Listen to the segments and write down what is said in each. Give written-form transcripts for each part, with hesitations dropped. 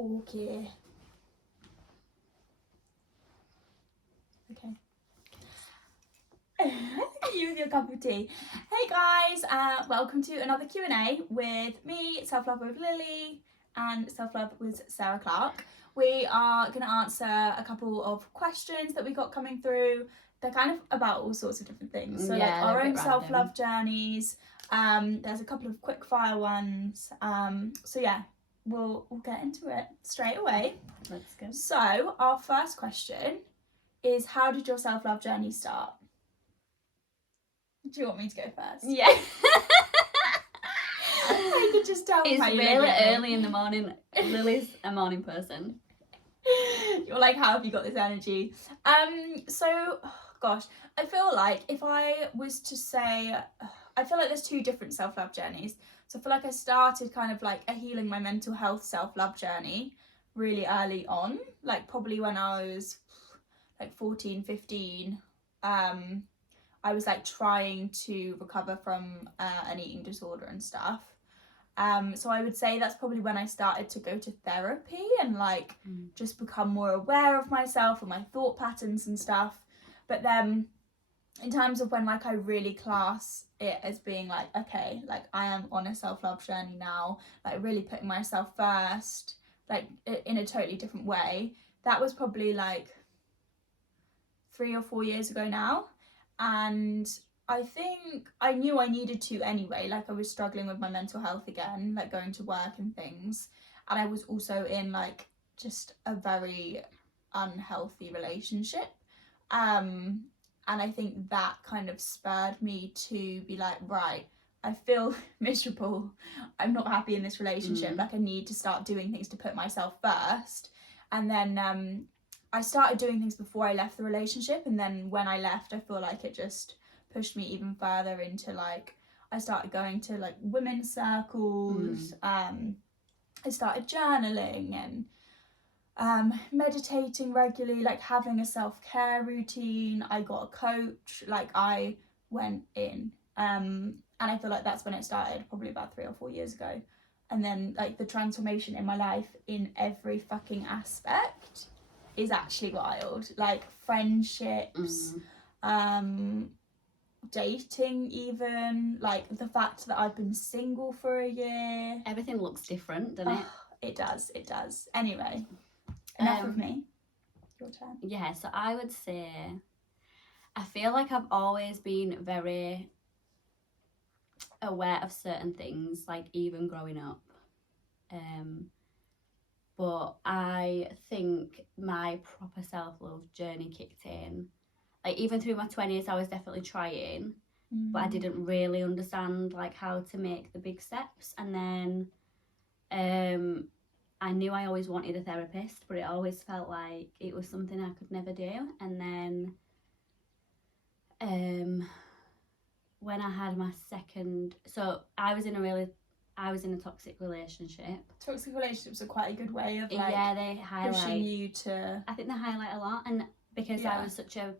Okay. Okay. You with your cup of tea. Hey guys, welcome to another Q&A with me, Self Love with Lily, and Self Love with Sarah Clark. We are going to answer a couple of questions that we got coming through. They're kind of about all sorts of different things. So like our own self-love journeys. There's a couple of quick fire ones. So yeah, we'll get into it straight away. Let's go. So our first question is, how did your self-love journey start? Do you want me to go first? Yeah. I could just tell. It's really early in the morning. Lily's a morning person. You're like, how have you got this energy? So, gosh, I feel like if I was to say, I feel like there's two different self-love journeys. So I feel like I started kind of like a healing my mental health self-love journey really early on, like probably when I was like 14, 15. I was like trying to recover from an eating disorder and stuff. So I would say that's probably when I started to go to therapy and like just become more aware of myself and my thought patterns and stuff. But then in terms of when like I really class it as being like, okay, like I am on a self-love journey now, like really putting myself first, like in a totally different way, that was probably like 3 or 4 years ago now. And I think I knew I needed to anyway, like I was struggling with my mental health again, like going to work and things. And I was also in like just a very unhealthy relationship. And I think that kind of spurred me to be like, right, I feel miserable. I'm not happy in this relationship. Like I need to start doing things to put myself first. And then I started doing things before I left the relationship, and then when I left, I feel like it just pushed me even further into like, I started going to like women's circles, I started journaling and meditating regularly, like having a self-care routine. I got a coach, like I went in, and I feel like that's when it started, probably about 3 or 4 years ago. And then like the transformation in my life in every fucking aspect is actually wild. Like friendships, dating even, like the fact that I've been single for a year. Everything looks different, doesn't it? It does. Anyway, enough of me. Your turn. Yeah, so I would say, I feel like I've always been very aware of certain things, like even growing up. But I think my proper self-love journey kicked in. Like even through my 20s, I was definitely trying, but I didn't really understand like how to make the big steps. And then I knew I always wanted a therapist, but it always felt like it was something I could never do. And then when I had my second, so I was in a toxic relationship. Toxic relationships are quite a good way of like, yeah, they highlight, pushing you to, I think they highlight a lot. And because I was such a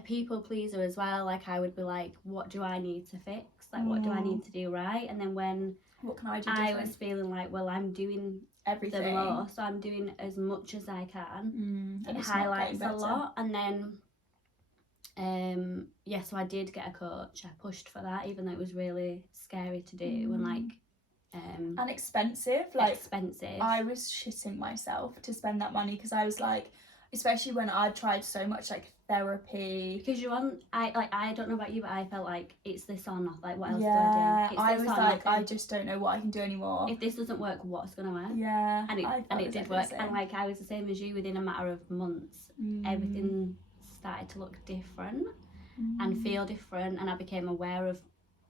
people pleaser as well, like I would be like, what do I need to fix, like what do I need to do right? And then when what can I do different? I was feeling like, well, I'm doing everything, the most, so I'm doing as much as I can, it highlights a lot. And then so I did get a coach. I pushed for that, even though it was really scary to do and like and expensive. Like expensive. I was shitting myself to spend that money, because I was like, especially when I tried so much like therapy, because you're on, I don't know about you, but I felt like it's this or nothing. Like what else do I do? I was like, I just don't know what I can do anymore. If this doesn't work, what's gonna work? And it did work. And like I was the same as you, within a matter of months, everything started to look different and feel different, and I became aware of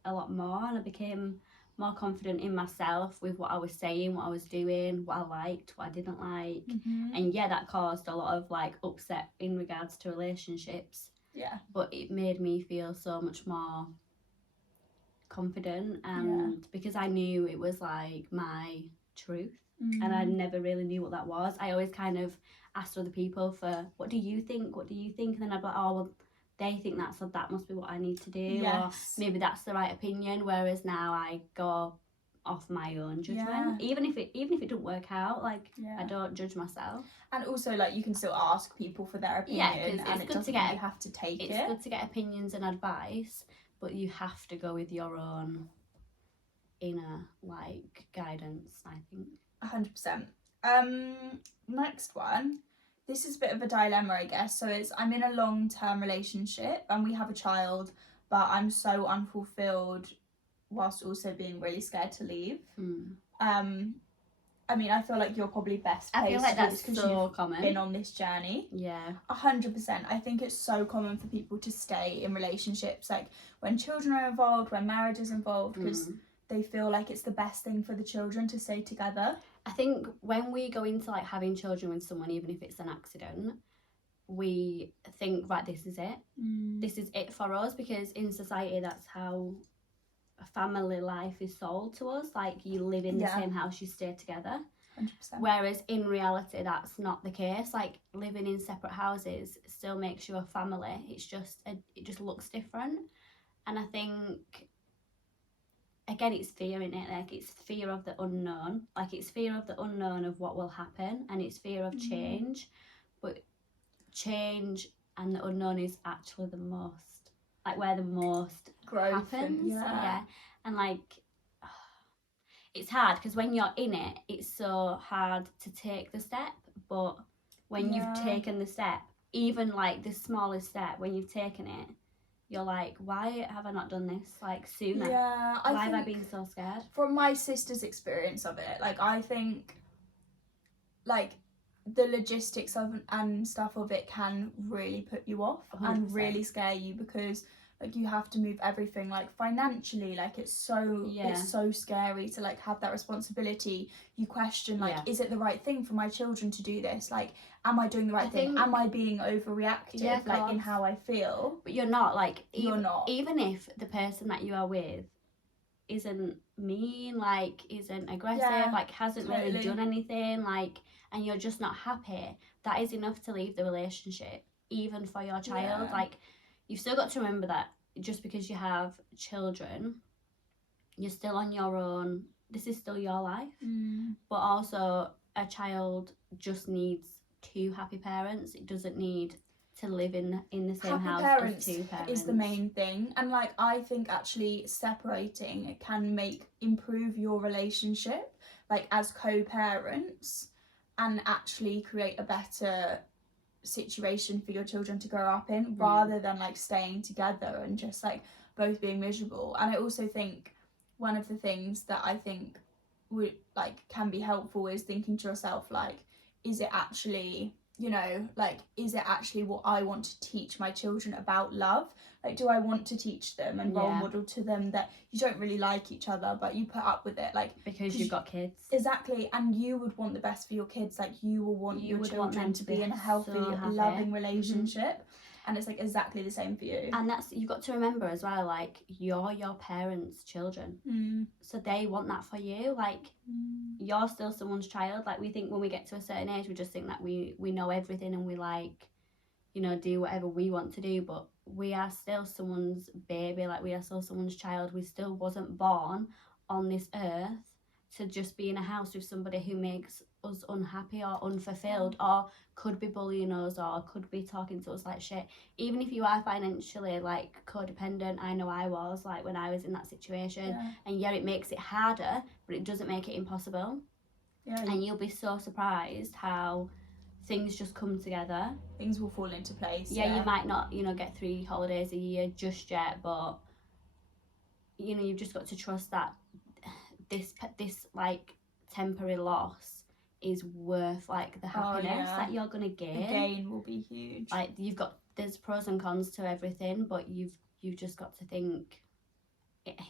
a lot more, and I became more confident in myself with what I was saying, what I was doing, what I liked, what I didn't like. And that caused a lot of like upset in regards to relationships, but it made me feel so much more confident, and because I knew it was like my truth, and I never really knew what that was. I always kind of asked other people for, what do you think, and then I'd be like, oh well, they think that, so that must be what I need to do, or maybe that's the right opinion. Whereas now I go, off my own judgment. Even if it doesn't work out, like I don't judge myself. And also, like, you can still ask people for their opinion, and it doesn't mean you have to take it. It's good to get opinions and advice, but you have to go with your own inner, like, guidance, I think. 100%. Next one. This is a bit of a dilemma, I guess. So I'm in a long-term relationship and we have a child, but I'm so unfulfilled whilst also being really scared to leave. I mean, I feel like you're probably best placed. I feel like that's so common. Been on this journey. Yeah. 100%. I think it's so common for people to stay in relationships, like when children are involved, when marriage is involved, because they feel like it's the best thing for the children to stay together. I think when we go into like having children with someone, even if it's an accident, we think, right, this is it. This is it for us, because in society that's how family life is sold to us. Like, you live in the same house, you stay together. 100%. Whereas in reality that's not the case. Like, living in separate houses still makes you a family. It's just it just looks different. And I think, again, it's fear in it. Like, it's fear of the unknown. Like, it's fear of the unknown of what will happen, and it's fear of change. But change and the unknown is actually the most, like, where the most growth happens. And like, it's hard because when you're in it, it's so hard to take the step. But when you've taken the step, even like the smallest step, when you've taken it, you're like, why have I not done this like sooner? Why have I been so scared? From my sister's experience of it, like, I think like the logistics of and stuff of it can really put you off 100%. And really scare you, because like you have to move everything, like financially, like it's so scary to like have that responsibility. You question, like, is it the right thing for my children to do this? Like, am I doing the right thing? Am I being overreactive, like in how I feel? But you're not, like, you're not. Even if the person that you are with isn't mean, like isn't aggressive, like hasn't really done anything, like, and you're just not happy, that is enough to leave the relationship, even for your child. Like, you've still got to remember that just because you have children, you're still on your own. This is still your life. But also, a child just needs two happy parents. It doesn't need to live in the same house as two parents. Is the main thing. And like, I think actually separating can improve your relationship, like as co-parents, and actually create a better situation for your children to grow up in, rather than like staying together and just like both being miserable. And I also think one of the things that I think would like can be helpful is thinking to yourself, like, is it actually, you know, like, is it actually what I want to teach my children about love? Like, do I want to teach them and role model to them that you don't really like each other, but you put up with it, like, because you've got kids? Exactly. And you would want the best for your kids. Like, you will want your children to be in a healthy, loving relationship. And it's like exactly the same for you. And that's, you've got to remember as well, like, you're your parents' children. So they want that for you. Like, you're still someone's child. Like, we think when we get to a certain age, we just think that we know everything and we, like, you know, do whatever we want to do. But we are still someone's baby. Like, we are still someone's child. We still wasn't born on this earth to just be in a house with somebody who makes us unhappy or unfulfilled, or could be bullying us, or could be talking to us like shit. Even if you are financially like codependent, I know I was, like, when I was in that situation, and it makes it harder, but it doesn't make it impossible. And you'll be so surprised how things just come together. Things will fall into place. You might not, you know, get 3 holidays a year just yet, but you know, you've just got to trust that this like temporary loss is worth like the happiness that you're gonna gain. The gain will be huge. Like, there's pros and cons to everything, but you've just got to think,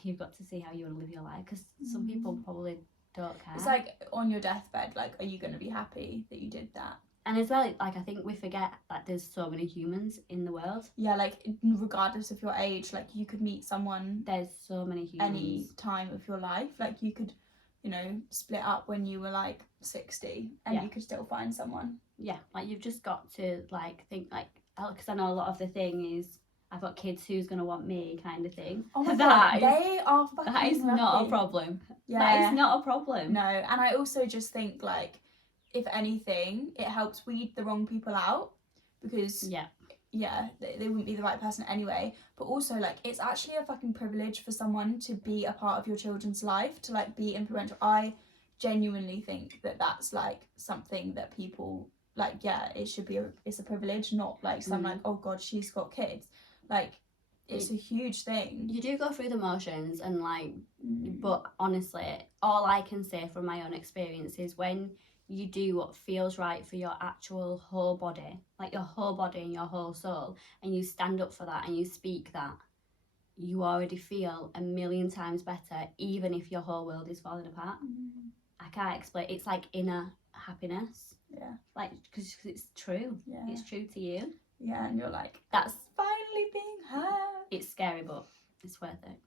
you've got to see how you want to live your life, because some people probably don't care. It's like on your deathbed, like, are you going to be happy that you did that? And as well, like, I think we forget that there's so many humans in the world. Yeah, like, regardless of your age, like, you could meet someone. There's so many humans. Any time of your life. Like, you could, you know, split up when you were, like, 60 and you could still find someone. Yeah, like, you've just got to, like, think, like, because I know a lot of the thing is, I've got kids, who's going to want me kind of thing. Oh my God, they are fucking That is lucky. not a problem. Yeah. That is not a problem. No, and I also just think, like, if anything, it helps weed the wrong people out, because they wouldn't be the right person anyway. But also, like, it's actually a fucking privilege for someone to be a part of your children's life, to, like, be influential. I genuinely think that that's, like, something that people, like, it should be it's a privilege, not like some like, oh God, she's got kids. Like, it's a huge thing. You do go through the motions, and like, but honestly, all I can say from my own experience is when you do what feels right for your actual whole body, like your whole body and your whole soul, and you stand up for that and you speak that, you already feel a million times better, even if your whole world is falling apart. I can't explain. It's like inner happiness. Yeah. Like, because it's true. Yeah. It's true to you. Yeah, and you're like, that's finally being heard. It's scary, but it's worth it.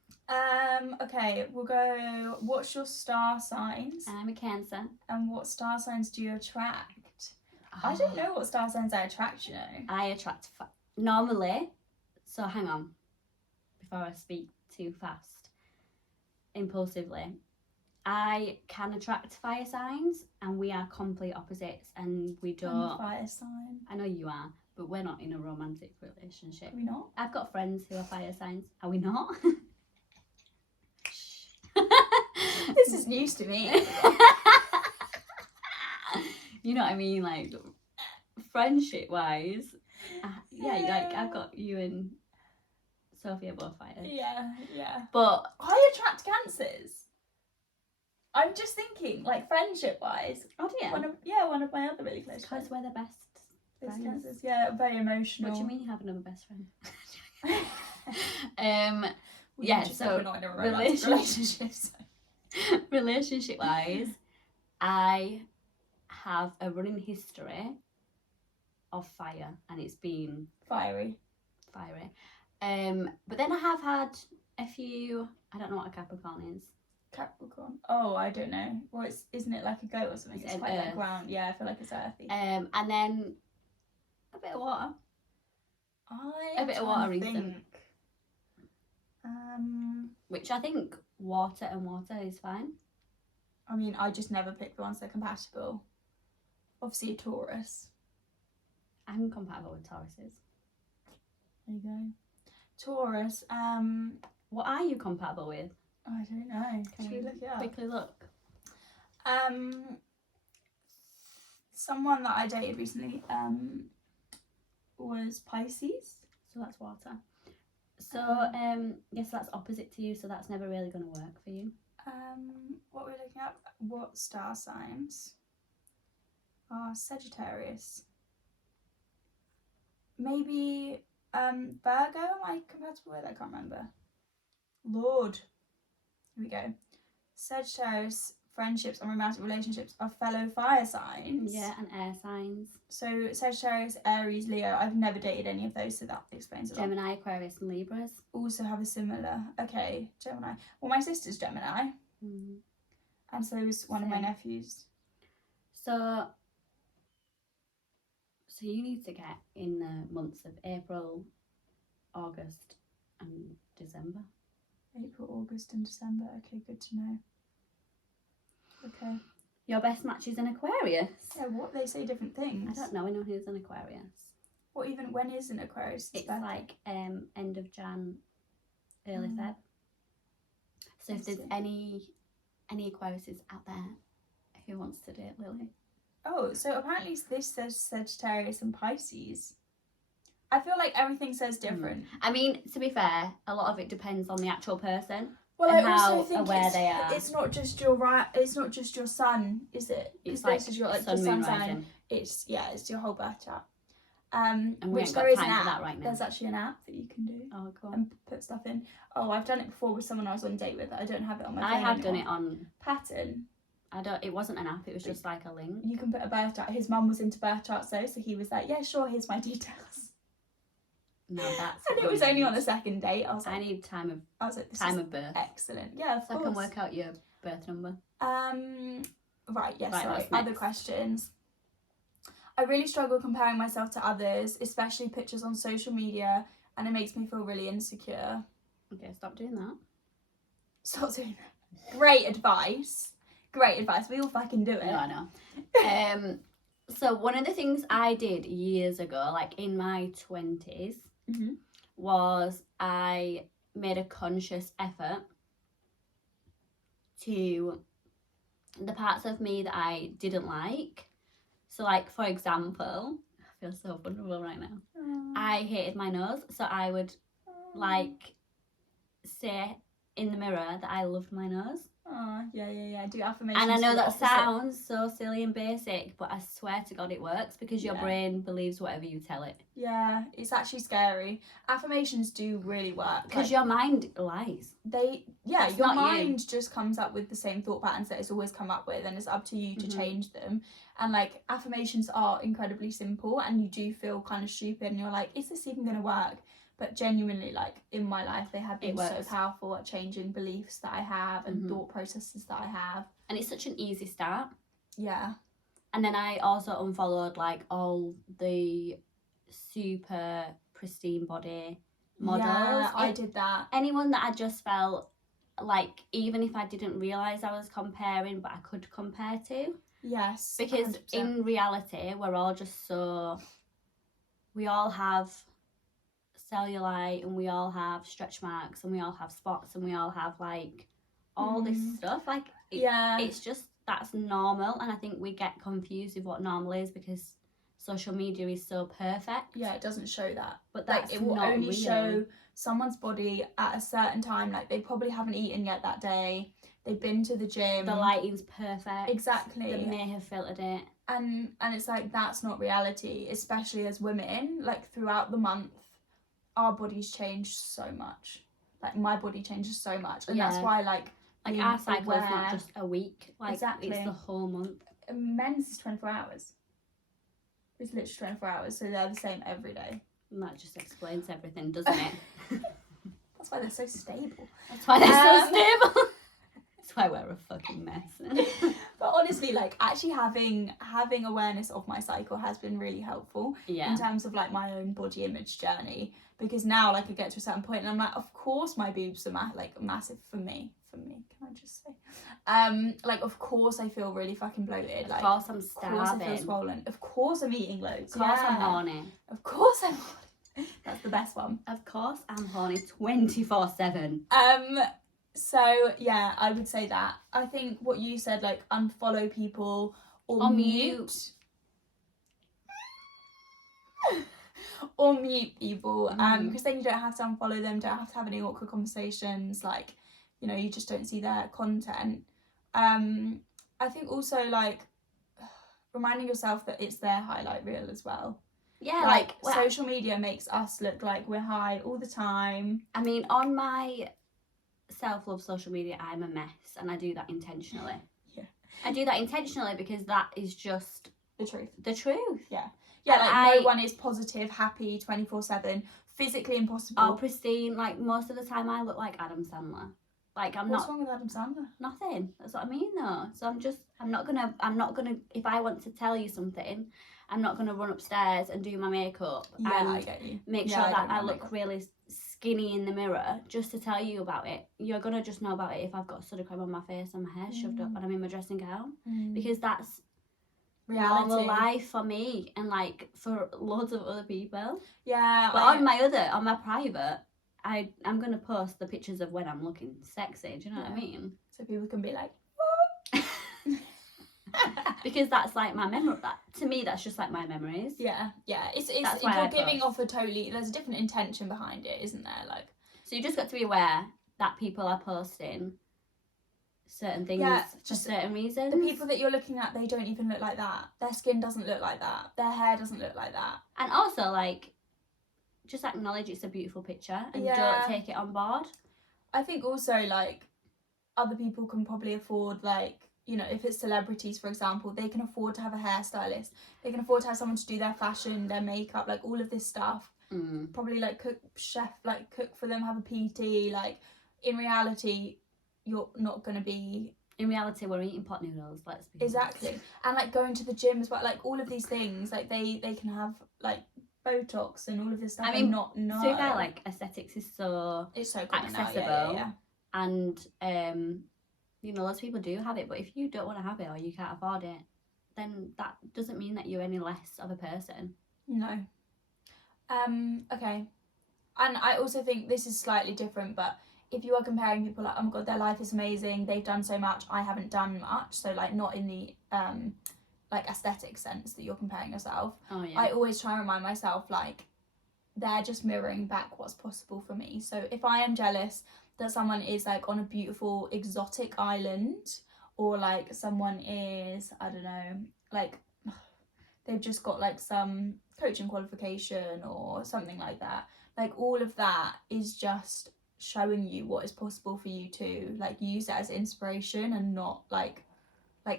Okay, we'll go, what's your star signs? I'm a Cancer. And what star signs do you attract? I don't know what star signs I attract, you know. I attract, normally, so hang on, before I speak too fast, impulsively, I can attract fire signs, and we are complete opposites, and we don't... I'm a fire sign. I know you are, but we're not in a romantic relationship. Are we not? I've got friends who are fire signs. Are we not? This is news to me. You know what I mean? Like, friendship-wise, like, I've got you and Sophia both fire. Yeah. But I attract Cancers. I'm just thinking, like, friendship-wise. Oh, dear. One of my other really close friends. Because we're the best friends. Cancers, yeah, very emotional. What do you mean you have another best friend? So we're not in a relationship. Relationship-wise, I have a running history of fire, and it's been fiery. But then I have had a few. I don't know what a Capricorn is. Capricorn. Oh, I don't know. Well, isn't it like a goat or something? It's quite like ground. Yeah, I feel like it's earthy. And then a bit of water. A bit of water recent. Which I think water and water is fine. I mean, I just never pick the ones that are compatible. Obviously, a Taurus. I'm compatible with Tauruses. There you go. Taurus. What are you compatible with? I don't know. Should we look it up? Quickly look. Someone that I dated recently was Pisces. So that's water. So yes, that's opposite to you, so that's never really going to work for you. What we're looking at, what star signs are Sagittarius? Maybe Virgo, am I compatible with? I can't remember. Lord. Here we go. Sagittarius, friendships and romantic relationships are fellow fire signs. Yeah, and air signs. So Sagittarius, Aries, Leo. I've never dated any of those, so that explains a lot. Gemini, Aquarius and Libras. Also have a similar. Okay, Gemini. Well, my sister's Gemini. And so is one of my nephews. So you need to get in the months of April, August and December. April, August and December. Okay, good to know. Okay. Your best match is an Aquarius. Yeah, what? They say different things. I don't know anyone who's an Aquarius. What even, when is an Aquarius? It's like end of Jan, early Feb. So if there's any Aquariuses out there who wants to date Lily. Oh, so apparently this says Sagittarius and Pisces. I feel like everything says different. I mean, to be fair, a lot of it depends on the actual person. Well, and I how also think aware they are. It's not just your sun, is it? It's like this is your sun, moon, rising. It's your whole birth chart. And we which ain't there got is time an for that app. right now. There's actually an app that you can do. Oh, cool. And put stuff in. Oh, I've done it before with someone I was on a date with. I don't have it on my phone I have anymore. done it on Pattern. It wasn't an app, it was just like a link. You can put a birth chart. His mum was into birth charts though, so he was like, yeah, sure, here's my details. No, that's and it was only on a second date. I was like, I need time of this of birth. Excellent. Yeah, of so course. I can work out your birth number. Right, yes, right, sorry. Other questions. I really struggle comparing myself to others, especially pictures on social media. and it makes me feel really insecure. Okay, stop doing that. Stop doing that. Great advice. We all fucking do it. No, I know. So one of the things I did years ago, like in my 20s, was I made a conscious effort to the parts of me that I didn't like. So, like, for example, I feel so vulnerable right now. I hated my nose, so I would like say in the mirror that I loved my nose. Oh, yeah. Do affirmations. And I know that sounds so silly and basic, but I swear to God it works, because your brain believes whatever you tell it. Yeah, it's actually scary. Affirmations do really work. Because your mind lies. Your mind just comes up with the same thought patterns that it's always come up with, and it's up to you to change them. And like, affirmations are incredibly simple, and you do feel kind of stupid, and you're like, is this even going to work? But genuinely, like, in my life, they have been so powerful at changing beliefs that I have and thought processes that I have. And it's such an easy start. Yeah. And then I also unfollowed, like, all the super pristine body models. Yeah, I did that. Anyone that I just felt like, even if I didn't realise I was comparing, but I could compare to. Yes. Because 100%. in reality, we're all just so... We all have cellulite, and we all have stretch marks, and we all have spots, and we all have like all this stuff. Like, it's just, that's normal. And I think we get confused with what normal is, because social media is so perfect. Yeah, it doesn't show that. But that's it will not only real. show someone's body at a certain time. Like, they probably haven't eaten yet that day. They've been to the gym. The lighting's perfect. Exactly. They may have filtered it. And it's like, that's not reality, especially as women. Like, throughout the month, our bodies change so much. Like, my body changes so much, and that's why like our cycle is not just a week. Like, exactly. It's the whole month. Men's is 24 hours. It's literally 24 hours, so they're the same every day. And that just explains everything, doesn't it? That's why they're so stable. That's why they're so stable. That's why we're a fucking mess. But honestly, like, actually having awareness of my cycle has been really helpful in terms of like my own body image journey, because now, like, I get to a certain point and I'm like, of course my boobs are massive for me, can I just say, like, of course I feel really fucking bloated, of course I'm starving, of course I feel swollen, of course I'm eating loads, of course I'm horny, of course I'm horny. That's the best one. Of course I'm horny 24/7. So yeah, I would say that. I think what you said, like, unfollow people or mute. Or mute people, because then you don't have to unfollow them, don't have to have any awkward conversations, like, you know, you just don't see their content. I think also, like, reminding yourself that it's their highlight reel as well. Yeah, like social media makes us look like we're high all the time. I mean, on my self-love social media, I'm a mess, and I do that intentionally. Yeah, I do that intentionally because that is just the truth. Yeah, like, no one is positive, happy 24/7, physically impossible. Oh, pristine. Like, most of the time I look like Adam Sandler. Like, What's wrong with Adam Sandler? Nothing. That's what I mean, though. So I'm not gonna, if I want to tell you something, I'm not gonna run upstairs and do my makeup and I get you. Make sure that I look really skinny in the mirror just to tell you about it. You're gonna just know about it if I've got sudocrem on my face and my hair shoved up and I'm in my dressing gown, because that's reality. Normal life for me and like for loads of other people. Yeah. But on my private, I'm gonna post the pictures of when I'm looking sexy. Do you know what I mean? So people can be like, because that's like my memory. That, to me, that's just like my memories. Yeah. It's you're giving off there's a different intention behind it, isn't there? Like, so you just got to be aware that people are posting certain things for certain reasons. The people that you're looking at, they don't even look like that. Their skin doesn't look like that. Their hair doesn't look like that. And also, like, just acknowledge it's a beautiful picture and don't take it on board. I think also, like, other people can probably afford, like, you know, if it's celebrities, for example, they can afford to have a hairstylist. They can afford to have someone to do their fashion, their makeup, like, all of this stuff. Probably, like, cook for them, have a PT. Like, in reality, you're not going to be... In reality, we're eating pot noodles, let's be Exactly. Honest. And, like, going to the gym as well. Like, all of these things, like, they can have, like, Botox and all of this stuff. I mean, not know. So far, like, aesthetics is it's so common accessible now. Yeah. And you know, lots of people do have it, but if you don't want to have it or you can't afford it, then that doesn't mean that you're any less of a person. No. Okay. And I also think this is slightly different, but if you are comparing people like, oh my god, their life is amazing, they've done so much, I haven't done much, so like not in the like aesthetic sense that you're comparing yourself. Oh yeah. I always try and remind myself like they're just mirroring back what's possible for me. So if I am jealous that someone is like on a beautiful exotic island, or like someone is, I don't know, like they've just got like some coaching qualification or something like that, like all of that is just showing you what is possible for you to like use it as inspiration, and not like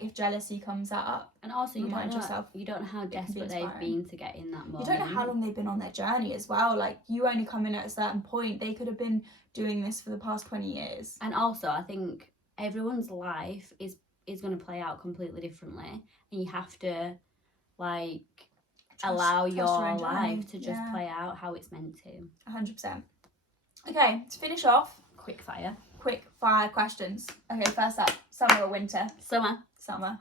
if jealousy comes up. And also you don't know how desperate they've been to get in that moment. You don't know how long they've been on their journey as well. Like you only come in at a certain point. They could have been doing this for the past 20 years. And also I think everyone's life is going to play out completely differently, and you have to like allow your life to just play out how it's meant to. 100%. Okay, to finish off, quick fire questions. Okay, first up, summer or winter? Summer,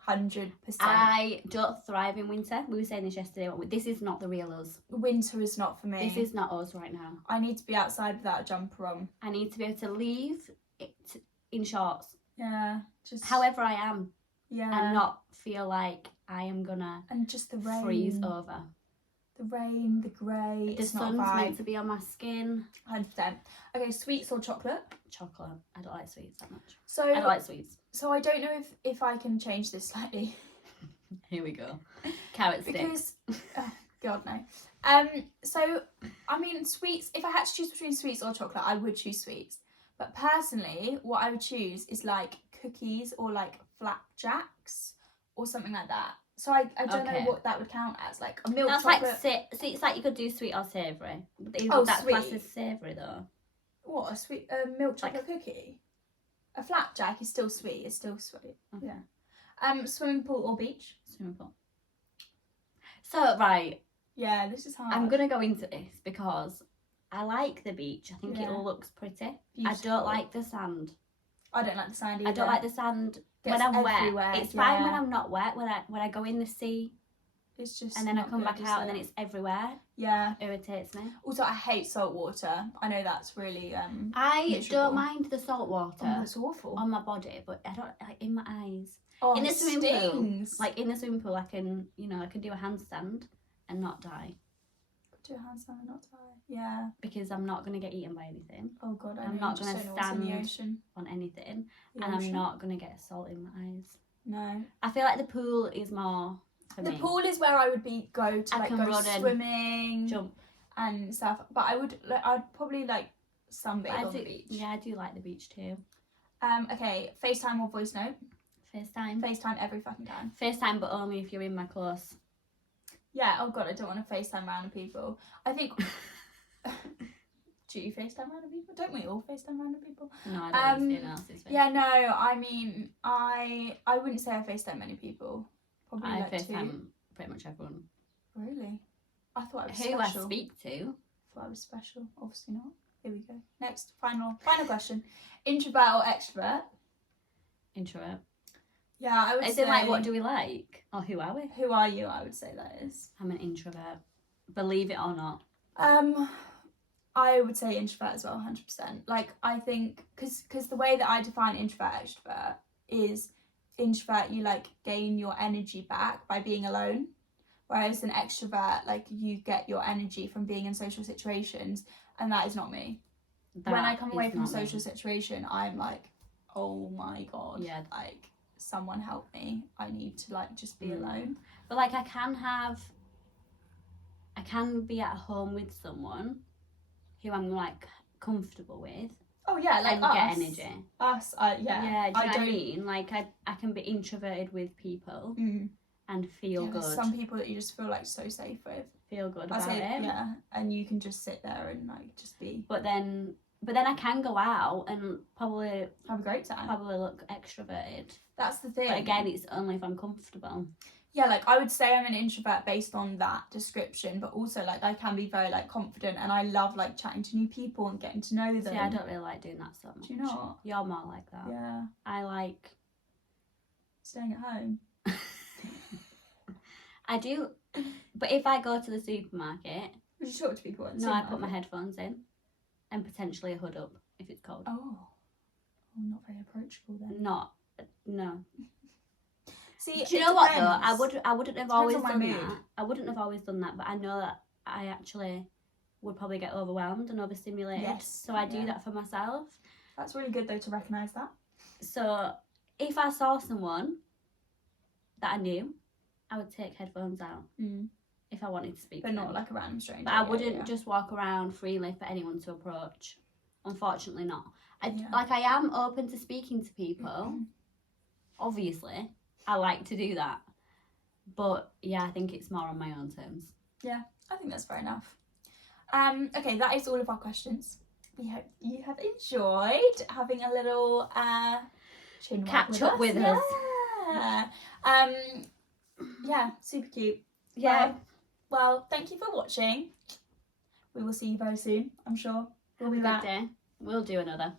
100%. I don't thrive in winter. We were saying this yesterday. This is not the real us. Winter is not for me. This is not us right now. I need to be outside without a jumper on. I need to be able to leave it in shorts. Yeah, just however I am. Yeah. And not feel like I am gonna and just the rain, freeze over. The rain, the grey. The sun's meant to be on my skin. 100%. Okay, sweets or chocolate? Chocolate. I don't like sweets that much. So I don't like sweets. So I don't know if I can change this slightly. Here we go. Carrot sticks. Because God no. So I mean sweets. If I had to choose between sweets or chocolate, I would choose sweets. But personally, what I would choose is like cookies or like flapjacks or something like that. So I don't know what that would count as, like a milk chocolate. That's like so it's like you could do sweet or savoury. Is that sweet. class as savoury though? What, a sweet milk chocolate cookie? A flapjack is still sweet. It's still sweet. Okay. Yeah. Swimming pool or beach? Swimming pool. So right. Yeah, this is hard. I'm gonna go into this because I like the beach. I think it all looks pretty. Beautiful. I don't like the sand. I don't like the sand either. I don't like the sand when I'm wet. It's fine when I'm not wet. When I go in the sea, it's just. And then I come back out and then it's everywhere. Yeah, irritates me. Also, I hate salt water. I know that's really I miserable. Don't mind the salt water. Oh, it's awful on my body, but I don't like in my eyes. Oh, in the swimming stings. pool, like in the swimming pool, I can do a handstand and not die. Do a handstand and not die. Yeah. Because I'm not gonna get eaten by anything. Oh God, I'm not gonna stand on anything, and I'm not gonna get salt in my eyes. No. I feel like the pool is more for me. The pool is where I would go swimming, jump, and stuff. But I'd probably like sunbathe on the beach. Yeah, I do like the beach too. Okay, FaceTime or voice note? FaceTime. FaceTime every fucking time. FaceTime, but only if you're in my close. Yeah, oh God, I don't want to FaceTime random people. I think... Do you FaceTime random people? Don't we all FaceTime random people? No, I don't want to see else's face. Yeah, no, I mean, I wouldn't say I FaceTime many people. Probably I like FaceTime 2. pretty much everyone. Really? I thought I was special. Who I speak to. I thought I was special. Obviously not. Here we go. Next, final question. Introvert or extrovert? Introvert. Yeah, I would say... Is it like, what do we like? Or who are we? Who are you, I would say that is. I'm an introvert. Believe it or not. I would say introvert as well, 100%. Like, I think... Because the way that I define introvert, extrovert is introvert, you, like, gain your energy back by being alone. Whereas an extrovert, like, you get your energy from being in social situations. And that is not me. When I come away from a social situation, I'm like, oh my God. Yeah. Like... someone help me, I need to like just be alone. But like I can be at home with someone who I'm like comfortable with. Oh yeah, like and us. Get energy. Us, yeah. Yeah, do you know what I mean? Like I can be introverted with people and feel good. There's some people that you just feel like so safe with. Feel good about it. Yeah, and you can just sit there and like just be. But then I can go out and probably have a great time. Probably look extroverted. That's the thing. But again, it's only if I'm comfortable. Yeah, like I would say I'm an introvert based on that description, but also like I can be very like confident, and I love like chatting to new people and getting to know them. See, I don't really like doing that so much. Do you not? You're more like that. Yeah. I like staying at home. I do, but if I go to the supermarket, would you talk to people? No, I put my headphones in and potentially a hood up if it's cold. Oh, not very approachable then. No. See, do you know what though? I wouldn't have always done that. I wouldn't have always done that, but I know that I actually would probably get overwhelmed and overstimulated. Yes. So I do that for myself. That's really good though to recognise that. So if I saw someone that I knew, I would take headphones out if I wanted to speak. But not like a random stranger. But I wouldn't just walk around freely for anyone to approach. Unfortunately not. I am open to speaking to people. Obviously, I like to do that. But yeah, I think it's more on my own terms. Yeah, I think that's fair enough. Okay, that is all of our questions. We hope you have enjoyed having a little catch up with us. Yeah, super cute. Yeah. Well, thank you for watching. We will see you very soon, I'm sure. We'll be back. We'll do another.